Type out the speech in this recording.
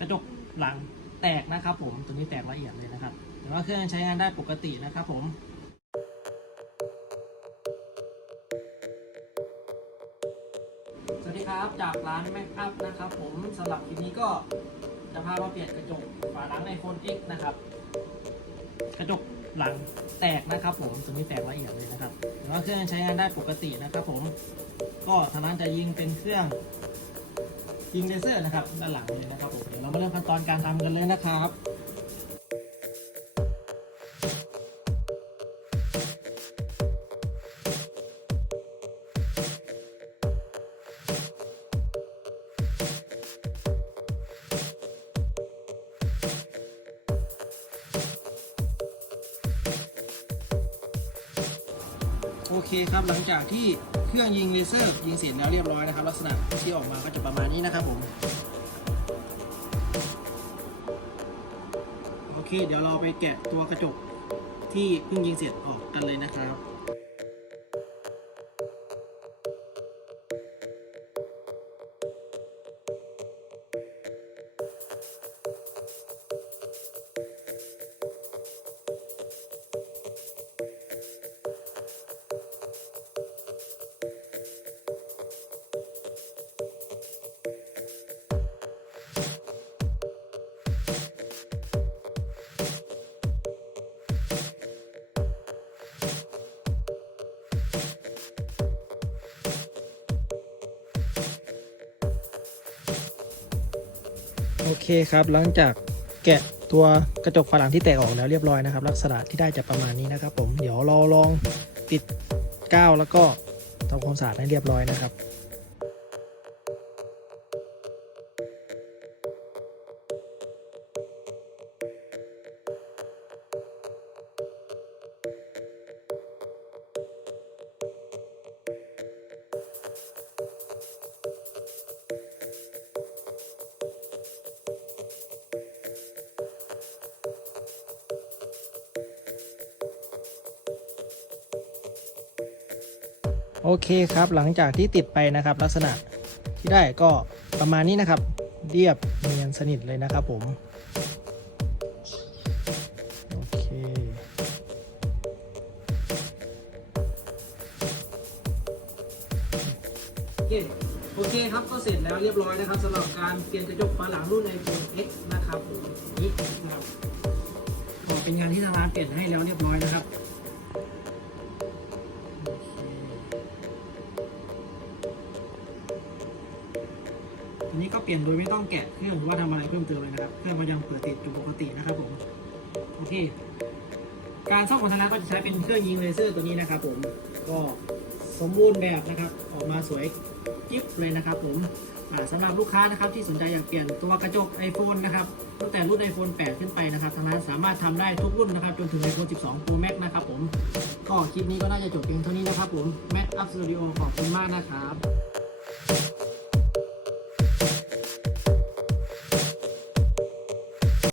กระจกหลังแตกนะครับผมตัวนี้แตกละเอียดเลยนะครับแต่ว่าเครื่องใช้งานได้ปกตินะครับผมสวัสดีครับจากร้านแม็กอัพนะครับผมสำหรับคลิปนี้ก็จะพามาเปลี่ยนกระจกฝาหลังในโฟน X นะครับ กระจกหลังแตกนะครับผมตัวนี้แตกละเอียดเลยนะครับแต่ว่าเครื่องยังใช้งานได้ปกตินะครับผมก็ทางร้านจะยิงเป็นเครื่อง ยิงเลเซอร์นะครับด้านหลังเลยนะครับผมเดี๋ยวเรามาเริ่มขั้นตอนการทำกันเลยนะครับ โอเคครับหลังจากที่เครื่องยิงเลเซอร์ยิงเสร็จแล้วเรียบร้อยนะครับ ลักษณะที่ออกมาก็จะประมาณนี้นะครับผมโอเค เดี๋ยวเราไปแกะตัวกระจกที่เพิ่งยิงเสร็จออกกันเลยนะครับ โอเคครับ หลังจากแกะตัวกระจกฝาหลังที่แตกออกแล้วเรียบร้อยนะครับ ลักษณะที่ได้จะประมาณนี้นะครับ ผมเดี๋ยวเราลองติดก้าวแล้วก็ทำความสะอาดให้เรียบร้อยนะครับ โอเคครับหลังจากที่ติดไปนะครับลักษณะที่ได้ก็ประมาณนี้นะครับ เรียบเนียนสนิทเลยนะครับผมโอเคโอเคครับก็เสร็จแล้วเรียบร้อยนะครับสำหรับการเปลี่ยนกระจกฝาหลังรุ่น iPhone X นะครับผมนี่นะครับก็เป็นงานที่ทางร้านเปลี่ยนให้แล้วเรียบร้อยนะครับ อันนี้ก็เปลี่ยนโดยไม่ต้องแกะเครื่องหรือว่าทำอะไรเพิ่มเติมเลยนะครับ เครื่องก็ยังเปิดติดอยู่ปกตินะครับผมโอเค การซ่อมของทางร้านก็จะใช้เป็นเครื่องยิงเลเซอร์ตัวนี้นะครับ ผมก็สมบูรณ์แบบนะครับ ออกมาสวยจิ๊บเลยนะครับผมอ่าสำหรับลูกค้านะครับที่สนใจอยากเปลี่ยนตัวกระจก iPhone นะครับตั้งแต่รุ่น iPhone 8 ขึ้นไปนะครับทางร้านสามารถทำได้ทุกรุ่นนะครับ จนถึง iPhone 12 Pro Max นะครับผม ก็คลิปนี้ก็น่าจะจบเพียงเท่านี้นะครับผม Mac Up Studio ขอบคุณมากนะครับ